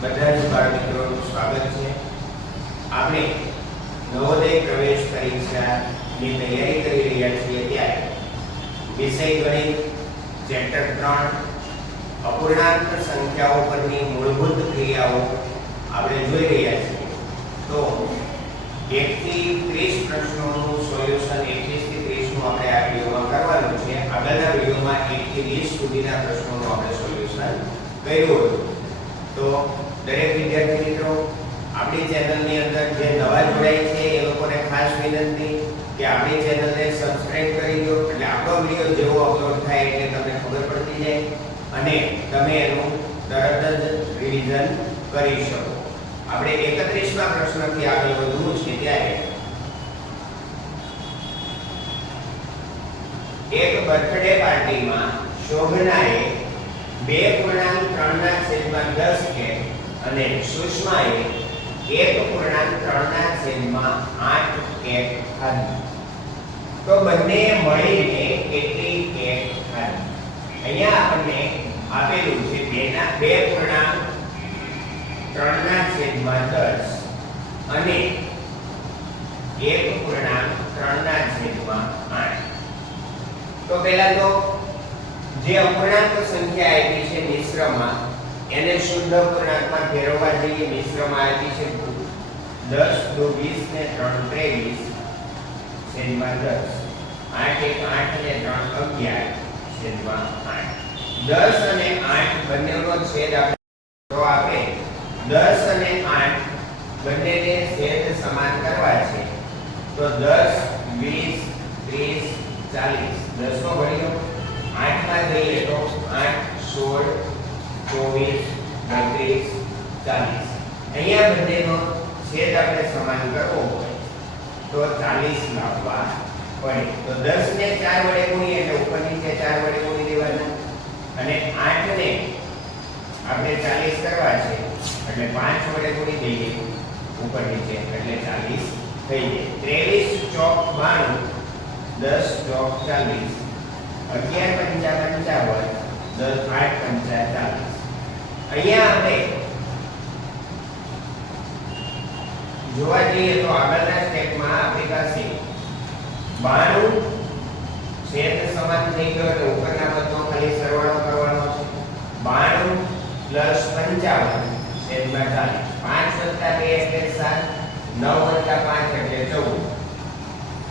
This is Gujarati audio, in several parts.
બધા જ બાળ મિત્રોનું સ્વાગત છે. આપણે નવોદય પ્રવેશ પરીક્ષાની તૈયારી કરી રહ્યા છીએ ત્યારે વિષય ગણિત, ચેપ્ટર ત્રણ, અપૂર્ણાંક સંખ્યાઓ પરની મૂળભૂત ક્રિયાઓ આપણે જોઈ રહ્યા છીએ. તો એકથી ત્રીસ પ્રશ્નોનું સોલ્યુશન એકવીસથી ત્રીસનું આપણે આ વિડીયોમાં કરવાનું છે. આગળના વિડીયોમાં એકથી વીસ સુધીના પ્રશ્નોનું આપણે સોલ્યુશન કર્યું હતું. તો દરેક વિદ્યાર્થી મિત્રો આપણી ચેનલની અંદર જે નવા જોડાય છે, એ લોકોને ખાસ વિનંતી કે આપણી ચેનલને સબસ્ક્રાઇબ કરી દો. એટલે આપણો વીડિયો જેવો અપલોડ થાય એટલે તમને ખબર પડતી જાય અને તમે એનું તરત જ રિવિઝન કરી શકો. આપણે 31મા પ્રશ્નથી આગળ વધવું છે ત્યારે એક બર્થડે પાર્ટીમાં શોભનાએ બે પૂર્ણાંક ત્રણના છેદમાં દસ કેક અને સુષ્માએ એક પૂર્ણાંક ત્રણના છેદમાં આઠ કેક ખાધી. તો બંને મળીને કેટલી કેક ખાધી? અહીંયા આપણને આપેલું છે બેના બે પૂર્ણાંક ત્રણના છેદમાં દસ અને એક પૂર્ણાંક ત્રણના છેદમાં આઠ. તો પહેલા તો જે અપૂર્ણાંક સંખ્યા આપી છે મિશ્રમાં એને શુદ્ધ પૂર્ણાંકમાં ફેરવવા જઈએ મિશ્રમાં આવેલી છે દસ દો વીસ ને ત્રણ ત્રેવીસ. છેદમાં દસ. આઠ એક આઠ ને ત્રણ અગિયાર. છેદમાં આઠ. દસ અને આઠ બંનેનો છેદ આપણે આપે. દસ અને આઠ બંનેને છેદ સમાન કરવા છે. તો દસ, વીસ, ત્રીસ, ચાલીસ. દસનો ઘડીઓ આઠમાં જઈએ તો આઠ, સોળ ચોવીસ બત્રીસ ચાલીસ. અહીંયા બંનેનો છેદ આપણે સમાન કરવો હોય તો ચાલીસ લાવવા પડે. તો દસ ને ચાર વડે ગુણીએ એટલે ઉપર નીચે ચાર વડે ગુણી દેવાના. અને આઠ ને આપણે ચાલીસ કરવા છે એટલે પાંચ વડે ગુણી દઈએ. ઉપર નીચે એટલે ચાલીસ થઈ જાય. ત્રેવીસ ચોક બાણું, દસ ચોક ચાલીસ. અગિયાર પંચા પંચાવન દસ, આઠ પંચા ચાલીસ. અહીંયા આપણે જોવા જઈએ તો આગળના સ્ટેપમાં આપણી પાસે બાણું છેદ સમાન થઈ ગયો એટલે ઉપરના પદનો ખાલી સરવાળો કરવાનો છે. બાણું પ્લસ પંચાવન છેદમાં ચાલીસ. પાંચ વત્તા બે એટલે સાત, નવ વત્તા પાંચ એટલે ચૌદ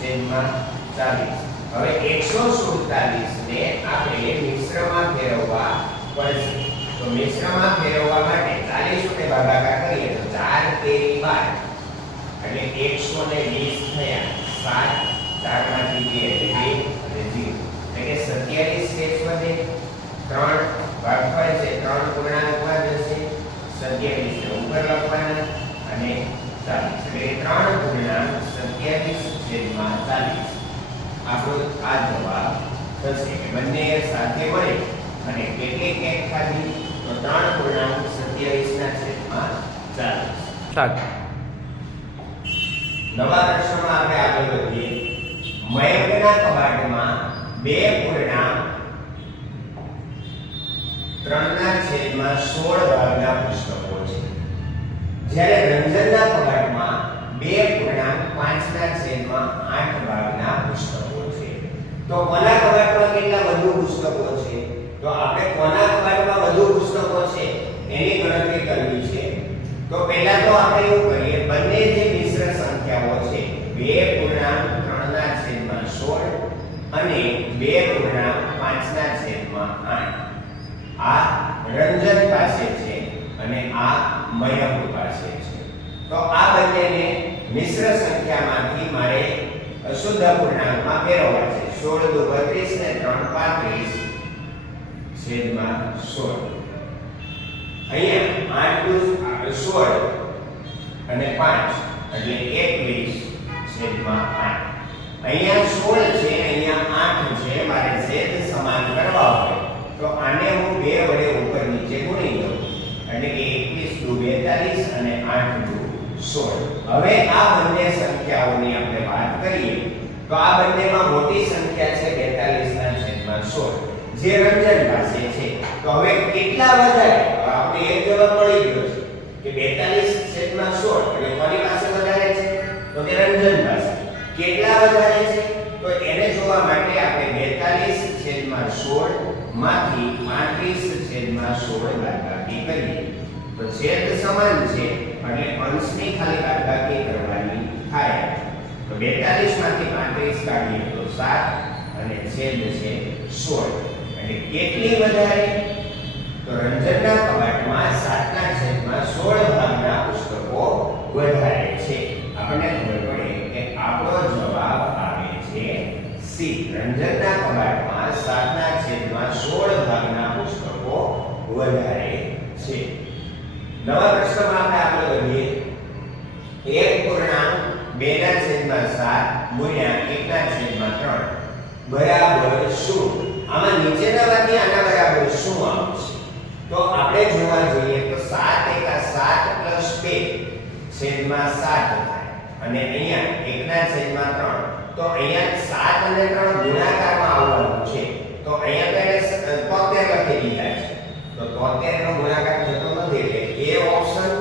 છેદમાં ચાલીસ. હવે એકસો સુડતાલીસ ને આપણે મિશ્રમાં ફેરવવા પડશે. તો મિશ્રમાં ફેરવવા માટે ચાલીસ ને ભાગાકાર કરીએ તો ચાર તેરી બાર. એટલે એકસો ને વીસ થયા સાત, ચારમાંથી બે એટલે 2 અને 0 એટલે કે સત્યાવીસ શેષ વધે ભાગ ભાગફળ છે, ત્રણ પૂર્ણાંકમાં જશે. સત્યાવીસ ને ઉપર લખવાના અને ચાલીસ. એટલે ત્રણ પૂર્ણાંક સત્યાવીસ છેદમાં ચાલીસ. આપણો આ જવાબ થશે. બંને સાથે મળી અને કેટલી કેક ખાધી? ત્રણ પૂર્ણાંક સત્યાવીસના છેદમાં ચાલીસ સાત નવા પ્રશ્નમાં આપણે આગળ વધીએ. મયંકના કબાટમાં બે પૂર્ણાંક ત્રણના છેદમાં સોળ ભાગના પુસ્તકો છે. જ્યારે રંજનના કબાટમાં બે પૂર્ણાંક પાંચના છેદમાં આઠ ભાગના પુસ્તકો છે. તો કોના કબાટમાં કેટલા વધુ પુસ્તકો છે? તો આપણે કોના કબાટમાં વધુ પુસ્તકો છે એની ગણતરી કરવી છે તો પહેલા તો આપણે એવું કરીએ, બંને જે મિશ્ર સંખ્યાઓ છે, બે પૂર્ણાંક ત્રણના છેદમાં સોળ અને બે પૂર્ણાંક પાંચના છેદમાં આઠ. આ રંજન પાસે છે અને આ મયંક પાસે છે. તો આ બંનેને મિશ્ર સંખ્યામાંથી મારે અશુદ્ધ પૂર્ણાંકમાં ફેરવવા છે. 16 દુ 32 ને 3 35 છેદમાં 16 અહીંયા 8 દુ 16 અને પાંચ, એટલે 21 છેદમાં આઠ. અહીંયા સોળ છે, અહીંયા આઠ છે, મારે છેદ સમાન કરવા હોય. તો આને હું બે વડે ઉપર નીચે ગુણી દઉં. એટલે કે 21 દુ 42 અને આઠ દુ સોળ. હવે આ બંને સંખ્યાઓની આપણે વાત કરીએ, તો આ બંનેમાં મોટી સંખ્યા છે 42 ના છેદમાં સોળ. જે રંજન પાસે છે. તો હવે કેટલા વધારે? આપણે એક જવાબ મળી ગયો છે. કે 42 છેદમાં 16 એટલે કોની પાસે વધારે છે, તો કે રંજન પાસે. કેટલા વધારે છે? તો એને જોવા માટે આપણે 42 છેદમાં 16 માંથી 35 છેદમાં 16 બાદબાકી કરીએ. તો છેદ સમાન છે, એટલે અંશની ખાલી બાદબાકી કરવાની થાય. તો 42 માંથી 35 કાઢીએ તો 7 અને છેદ છે 16 એટલે કેટલી વધારે? રંજનના કબાટમાં 7 ના છેદમાં 16 ભાગના પુસ્તકો વધારે છે. આપણને ખબર પડે કે આપણો જવાબ આવે છે સી. રંજનના કબાટમાં 7 ના છેદમાં 16 ભાગના પુસ્તકો વધારે છે. નવા પ્રશ્નમાં આપણે આગળ વધીએ. એક પૂર્ણાંક બે ના છેદમાં સાત, ગુણ્યા એક ના છેદમાં ત્રણ. બરાબર શું આમાં નીચેનામાંથી આના બરાબર શું આવશે તો જોવા જઈએ તો સાત એકા સાત પ્લસ બે છેદમાં સાત અને અહીંયા એકના છેદમાં ત્રણ. તો અહીંયા સાત અને ત્રણ ગુણાકારમાં આવવાનું છે. તો અહીંયા તો એને તોતેર લખી દીધા છે. તો તોતેર નો ગુણાકાર થતો નથી એટલે એ ઓપ્શન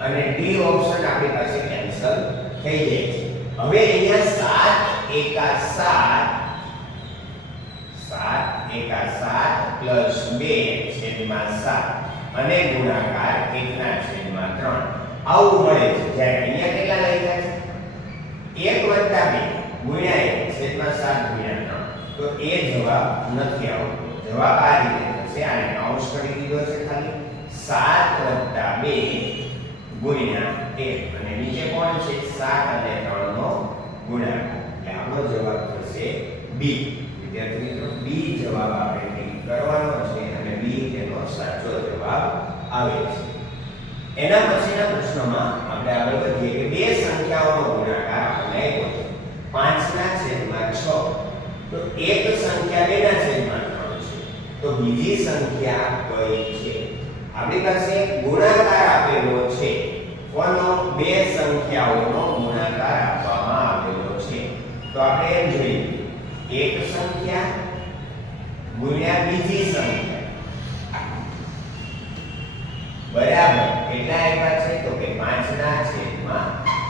અને ડી ઓપ્શન આપણી પાસે કેન્સલ થઈ જાય છે. હવે અહીંયા સાત એકા સાત સાત એકા સાત પ્લસ બે છેદમાં સાત. અને ગુણાકાર એકના છેદમાં ત્રણ. આવું મળે છે. જ્યારે અહીંયા કેટલા લખ્યા છે? એક વત્તા બે ગુણ્યા એક છેદમાં સાત ગુણ્યા ત્રણ. તો એ જવાબ નથી આવતો. જવાબ આ રીતે થશે. આને કાઉન્સ કરી દીધો છે ખાલી. સાત વત્તા બે ગુણ્યા એક. અને નીચે કોણ છે? સાત અને 3 નો ગુણાકાર. એટલે આપણો જવાબ થશે બી વિદ્યાર્થી મિત્રો બી જવાબ આપણે ટીક કરવાનો છે અને બી તેનો સાચો જવાબ આવે છે. એના પછીના પ્રશ્નમાં આપણે આગળ વધીએ કે બે સંખ્યાઓનો ગુણાકાર આપણને આપ્યો પાંચના છેદમાં છ. તો એક સંખ્યા બેના છેદમાં ત્રણ છે. તો બીજી સંખ્યા કઈ છે? આપણી પાસે ગુણાકાર આપેલો છે. કોનો? બે સંખ્યાઓનો ગુણાકાર આપવામાં આવેલો છે. તો આપણે એમ જોઈએ. એક સંખ્યા ગુણ્યા બીજી સંખ્યા. બરાબર. કેટલા આપ્યા છે? તો કે 5 ના છેદમાં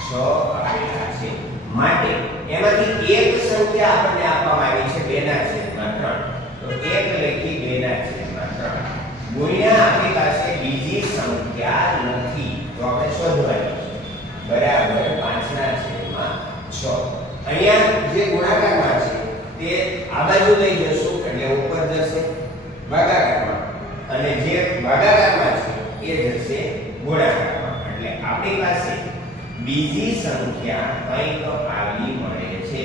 6 આપેલા છે. માટે એમાંથી એક સંખ્યા આપણને આપવામાં આવી છે 2 ના છેદમાં 3 તો એક લખી 2 ના છેદમાં 3 ગુણ્યા આપણી પાસે બીજી સંખ્યા નથી. તો આપણે શોધવાની બરાબર 5 ના છેદમાં 6 અહીંયા જે ગુણાકારમાં છે, તે આ બાજુ લઈ જશું, એટલે ઉપર જશે. ભાગાકારમાં. અને જે ભાગાકારમાં છે એ જશે ગુણાકારમાં એટલે આપણી પાસે બીજી સંખ્યા કંઈક આવી મળે છે.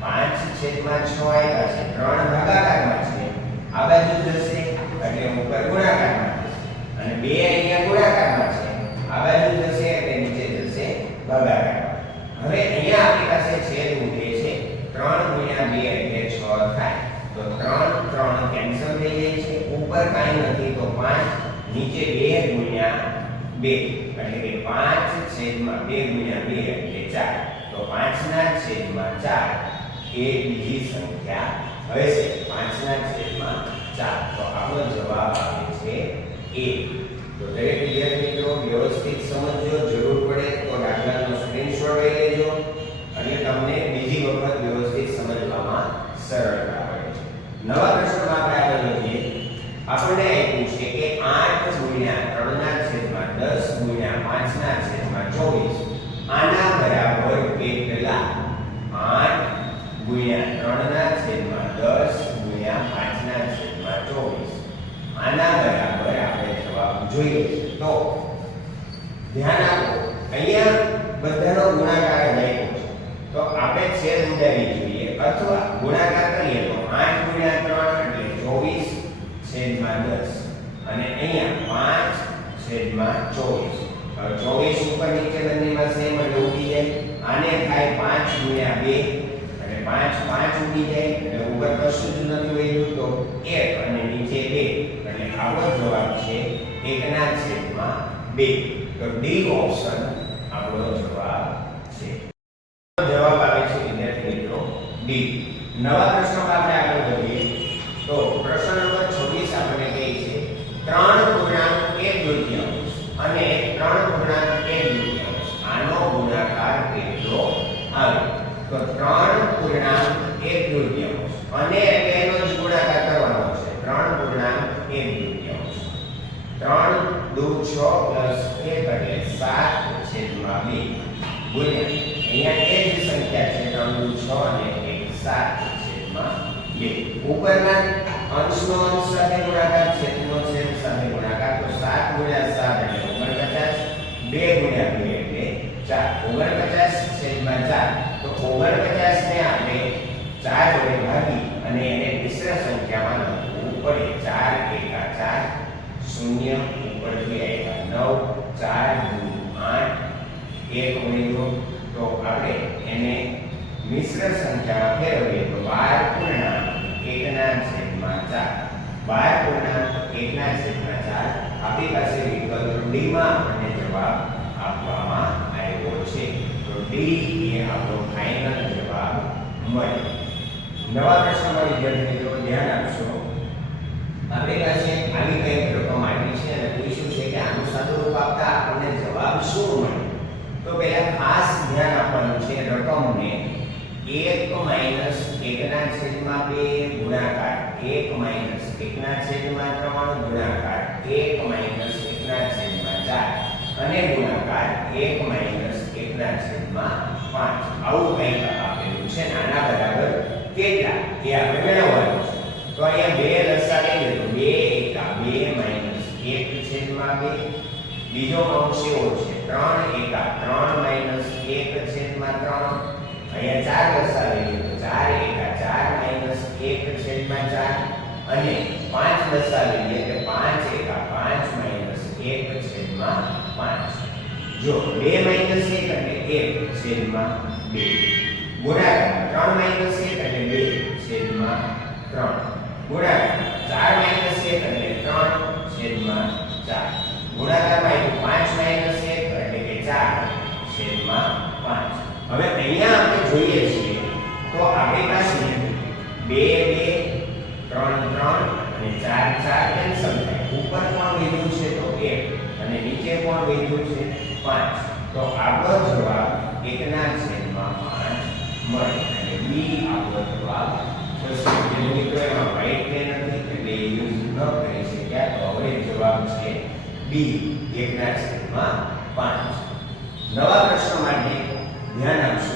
5 છેદમાં 6 આવ્યા છે. 3 ભાગાકારમાં છે. આ બાજુ જશે, એટલે ઉપર ગુણાકારમાં અને 2 અહીંયા ગુણાકારમાં છે. આ બાજુ જશે, એટલે નીચે જશે ભાગાકારમાં હવે અહીંયા આપણી પાસે છેદ ઉઠે છે. 3 ગુણ્યા 2 એટલે 6 થાય. તો 3 3 કેન્સલ થઈ જાય છે. ઉપર કાંઈ નથી, તો 5 નીચે 2 ગુણ્યા 2 એટલે કે 5 છેદમાં 2 ગુણ્યા 2 એટલે 4 તો પાંચ ના છેદમાં ચાર એ બીજી સંખ્યા હશે 5 ના છેદમાં ચાર. તો આપણો જવાબ આવે છે એ. તો દરેક વિદ્યાર્થી મિત્રો વ્યવસ્થિત સમજજો જરૂર પડે તો દાખલાનો સ્ક્રીનશોટ લઈ લેજો એટલે તમને બીજી વખત વ્યવસ્થિત સમજવામાં સરળતા પડે છે નવા પ્રશ્નમાં આપણે આગળ વધીએ આપણને આપ્યું છે કે 8 ગુણ્યા 3 ના છેદમાં 10 ગુણ્યા 5 ના છેદમાં 24 આના બરાબર કેટલા 8 ગુણ્યા 3 ના છેદમાં 10 ગુણ્યા 5 ના છેદમાં 24 આના બરાબર આપણે જવાબ જોઈએ. તો ધ્યાન આપો, અહીંયા બધાનો ગુણાકાર જ છે. તો આપણે છેદ ઉડાવી જોઈએ અથવા ગુણાકાર કરીએ તો 8 ગુણ્યા 3 એટલે 24 છેદમાં 10 અને અહીંયા 5 છેદમાં 24 હવે 24 ઉપર નીચે બંનેમાં સેમ એટલે ઉડી જાય. આને થાય 5 ગુણ્યા 2 એટલે 5 5 ઉડી જાય. એટલે ઉપર કશું જ નથી રહ્યું તો 1 અને નીચે 2 એટલે આપણો જવાબ છે 1 ના છેદમાં બે. તો ડી ઓપ્શન આપણો જવાબ છે. જવાબ આવે છે વિદ્યાર્થી મિત્રો ડી નવા પ્રશ્નમાં આપણે આગળ વધીએ તો પ્રશ્ન નંબર 26 આપણને કહે છે 3 પૂર્ણાંક 1 દૂતીયાંશ અને 3 તો ત્રણ પૂર્ણાંક એક તૃતીયાંશ અને એટલે એનો જ ગુણાકાર કરવાનો છે ત્રણ પૂર્ણાંક એક તૃતીયાંશ ત્રણ દુ છ પ્લસ એક એટલે સાત છેદમાં બે ગુણ્યા અહીંયા એ જ સંખ્યા છે ત્રણ દુ છ અને એક સાત બે ઉપરના અંશનો અંશ સાથે ગુણાકાર, છેદનો છેદ સાથે ગુણાકાર, તો સાત ગુણ્યા સાત એટલે ઓગણપચાસ, બે ગુણ્યા બે એટલે ચાર. ઓગણપચાસ છેદમાં ચાર, તો ઓગણપચાસ ને આપણે ચાર વડે ભાગી અને એને મિશ્ર સંખ્યામાં લખવું પડે. ચાર એકા ચાર, શૂન્ય ઉપરથી આવ્યા નવ, ચાર દુ આઠ, એક ઉમેરો તો આપણે એને મિશ્ર સંખ્યામાં ફેરવીએ તો બાર પૂર્ણાંક એકના છેદમાં ચાર બાર પૂર્ણાંક એકના છેદમાં ચાર આપણી પાસે વિકલ્પ ડીમાં આપણને જવાબ આપવામાં આવ્યો છે તો ડી એ આપણો ફાઇનલ જવાબ મળે નવા પ્રશ્નમાં વિદ્યાર્થી મિત્રો ધ્યાન આપશો આપણી પાસે આવી કંઈક રકમ આપી છે અને પૂછ્યું છે કે આનું સાદુરૂપ આપતા આપણને જવાબ શું મળે તો પહેલા ખાસ ધ્યાન આપવાનું છે રકમને એક માઇનસ એકના છેદમાં બે ગુણાકાર એક માઇનસ એકના છેદમાં ત્રણ ગુણાકાર એક માઇનસ એકના છેદમાં ચાર અને ગુણાકાર એક માઇનસ એકના છેદમાં પાંચ આવું કંઈક આપેલું છે ને આના બરાબર કેટલા એ આપણે મેળવવાનું તો અહીંયા બે લસા તો બે એકા બે માઇનસ એક છેદમાં બે, બીજો અંશ એવો છે. ત્રણ એકા ત્રણ માઇનસ એક છેદમાં ત્રણ. અહીંયા ચાર લસા લઈએ તો ચાર એકા ચાર માઇનસ એક છેદમાં ચાર. અને પાંચ લસા લઈએ કે પાંચ એકા પાંચ માઇનસ એક છેદમાં પાંચ. જો બે માઇનસ એક એટલે એક છેદમાં બે. ગુણાકાર ત્રણ માઇનસ એક એટલે બે છેદમાં ત્રણ. ગુણાકાર ચાર માઇનસ એક એટલે ત્રણ છેદમાં ચાર ગુણાકારમાં આવ્યું પાંચ માઇનસ એક એટલે કે ચાર છેદમાં પાંચ હવે અહીંયા આપણે જોઈએ છીએ તો આપણી પાસે બે બે ત્રણ ત્રણ અને ચાર ચાર કેન્સલ થાય ઉપર પણ વધ્યું છે તો એક અને નીચે પણ વધ્યું છે પાંચ તો આપણો જવાબ એકના છેદમાં પાંચ મળે અને બી આપણો જવાબ થશે જે મિત્રો એમાં વ્હાઈટ કે નથી એટલે બે યુઝ ન કરી શક્યા તો હવે જવાબ છે બી એકના છેદમાં પાંચ નવા પ્રશ્ન માટે ધ્યાન આપશો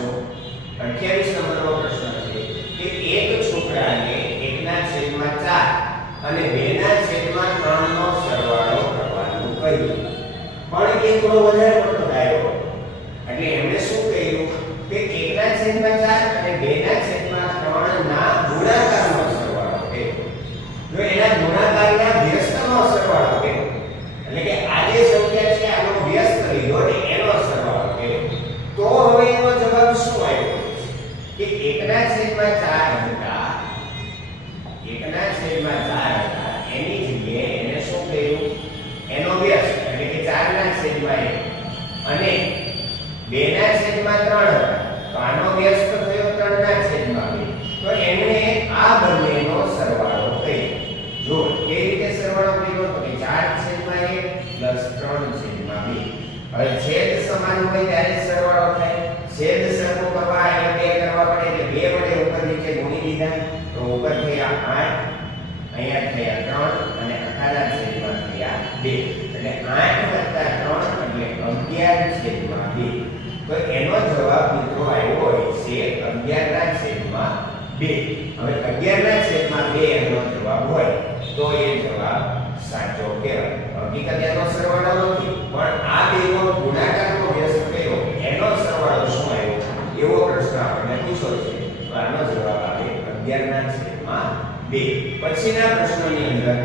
પછીના પ્રશ્નની અંદર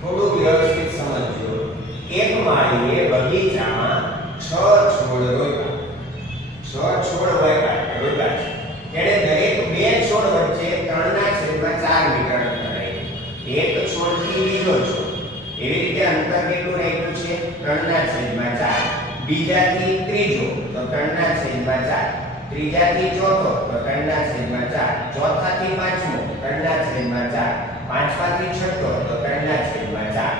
થોડું વ્યવસ્થિત સમજજો. એક માળીએ બગીચામાં છ છોડ રોપ્યા. છ છોડ રોપ્યા રોપ્યા છે. તેણે દરેક બે છોડ વચ્ચે ત્રણના છેદમાં ચાર મીટર અંતર રાખ્યું. એક છોડથી બીજો છોડ. એવી રીતે અંતર કેટલું રાખ્યું છે? ત્રણના છેદમાં ચાર. બીજાથી ત્રીજો, તો ત્રણના છેદમાં ચાર. ત્રીજાથી ચોથો, તો ત્રણના છેદમાં ચાર. ચોથાથી પાંચમો ત્રણના છેદમાં ચાર. પાંચમાથી છઠ્ઠો તો ત્રણના છેદમાં ચાર.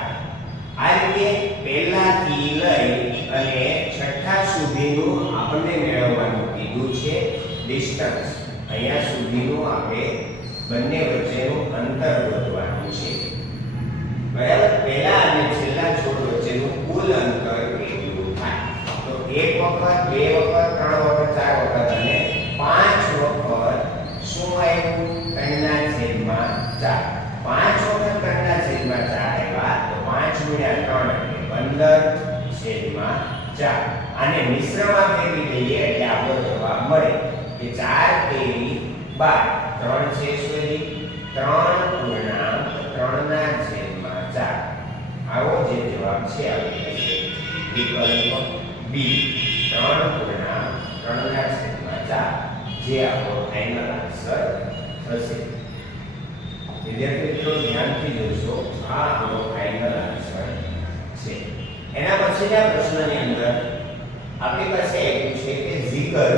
આ રીતે પહેલાથી લઈ અને છઠ્ઠા સુધીનું આપણને મેળવવાનું કીધું છે ડિસ્ટન્સ અહીંયા સુધીનું આપણે બંને વચ્ચેનું અંતર શોધવાનું છે. બરાબર? પહેલા અને છેલ્લા છોડ વચ્ચેનું કુલ અંતર કેટલું થાય? તો એક વખત, બે વખત, ત્રણ વખત, ચાર વખત અને પાંચ વખત શું આવ્યું ત્રણના છેદમાં ચાર. પાંચ વખત ત્રણના છેદમાં ચાર આવ્યા તો પાંચ ગુણ્યા ત્રણ એટલે પંદર છેદમાં ચાર. આને મિશ્રમાં ફેરવી દઈએ એટલે આપણો જવાબ મળે કે ચાર તેરી બાર. ત્રણ છે સુધી ત્રણ પૂર્ણાંક ત્રણના છેદમાં ચાર. આવો જે જવાબ છે આપણી છે. વિકલ્પ બી ત્રણ પૂર્ણાંક ત્રણના છેદમાં ચાર. જે આપણો ફાઇનલ આન્સર થશે. વિદ્યાર્થી મિત્રો ધ્યાનથી જોશો આ આપણો ફાઇનલ આન્સર છે એના પછીના પ્રશ્નની અંદર આપણી પાસે આપ્યું છે કે જીગર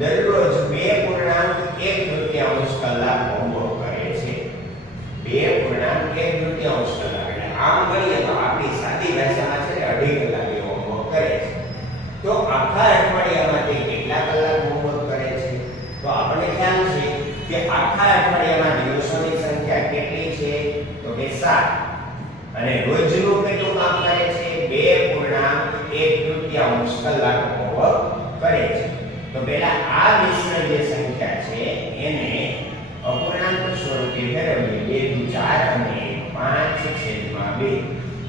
દરરોજ બે પૂર્ણાંક એક તૃતીયાંશ કલાક હોમવર્ક કરે છે. બે પૂર્ણાંક એક તૃતીયાંશ કલાક, એટલે આમ ગણીએ તો આપણી સાદી ભાષામાં છે ને અઢી કલાક એ હોમવર્ક કરે છે. તો આખા અઠવાડિયામાં તે કેટલા કલાક હોમવર્ક કરે છે તો આપણને ખ્યાલ છે કે આખા અઠવાડિયામાં દિવસોની સંખ્યા કેટલી છે તો કે 7 અને રોજનું કેટલું કામ કરે છે? બે પૂર્ણાંક એક તૃતીયાંશ કલાક હોમવર્ક કરે છે. તો પહેલા આ મિશ્ર જે સંખ્યા છે, એને અપૂર્ણાંક સ્વરૂપે ફેરવીએ. બે દુ ચાર અને પાંચ છેદમાં બે.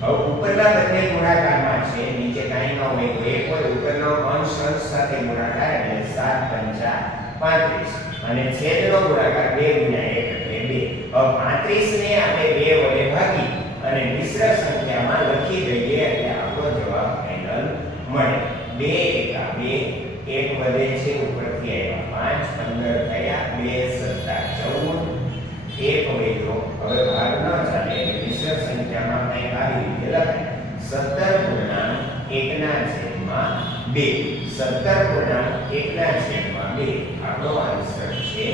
હવે ઉપરના બંને ગુણાકારમાં છે, નીચે કાંઈ ન હોય તો એક હોય, ઉપરનો અંશ અંશ સાથે ગુણાકાર એટલે સાત પંચા પાંત્રીસ. અને છેદનો ગુણાકાર બે ગુણ્યા એક એટલે બે. હવે પાંત્રીસ ને આપણે બે વડે ભાગી અને મિશ્ર સંખ્યામાં લખી દઈએ એટલે આપણો જવાબ ફાઇનલ મળે. બે એકા બે, એક વધે છે, ઉપરથી આવ્યા પાંચ, પંદર થયા, બે સત્તા ચૌદ. એક વધ્યો હવે ભાગ ન ચાલે એટલે મિશ્ર સંખ્યામાં કંઈક આવી રીતે લખાય સત્તર પૂર્ણાંક એકના છેદમાં બે. સત્તર પૂર્ણાંક એકના છેદમાં બે. આપણો આન્સર છે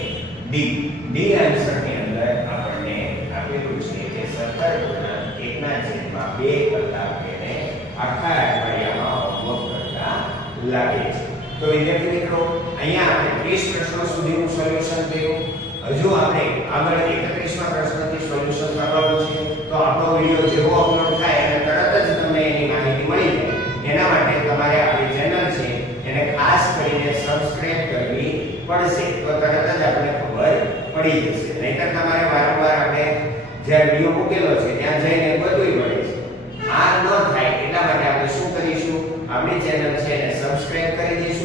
ડી ડી આન્સરની અંદર આપણને આપેલું છે કે સત્તર પૂર્ણાંક એકના છેદમાં બે કલાક એને આખા અઠવાડિયામાં હોમવર્ક કરતા લાગે છે તો વિદ્યાર્થી મિત્રો અહીંયા આપણે 30 પ્રશ્નો સુધીનું સોલ્યુશન કર્યું હજુ આપણે આગળ 31મા પ્રશ્નથી સોલ્યુશન કરવાનું છે. તો આપણો વિડિયો જેવો અપલોડ થાય અને તરત જ તમને એની માહિતી મળી જાય. એના માટે તમારે આપણી ચેનલ છે, એને ખાસ કરીને સબસ્ક્રાઇબ કરવી પડશે. તો તરત જ આપણે ખબર પડી જશે. નહીતર તમારે વારંવાર આપણે જ્યાં વીડિયો મૂકેલો છે, ત્યાં જઈને બધુંય મળે છે આ ન થાય, એટલા માટે આપણે શું કરીશું? આપણી ચેનલ છે, એને સબસ્ક્રાઇબ કરી દઈશું.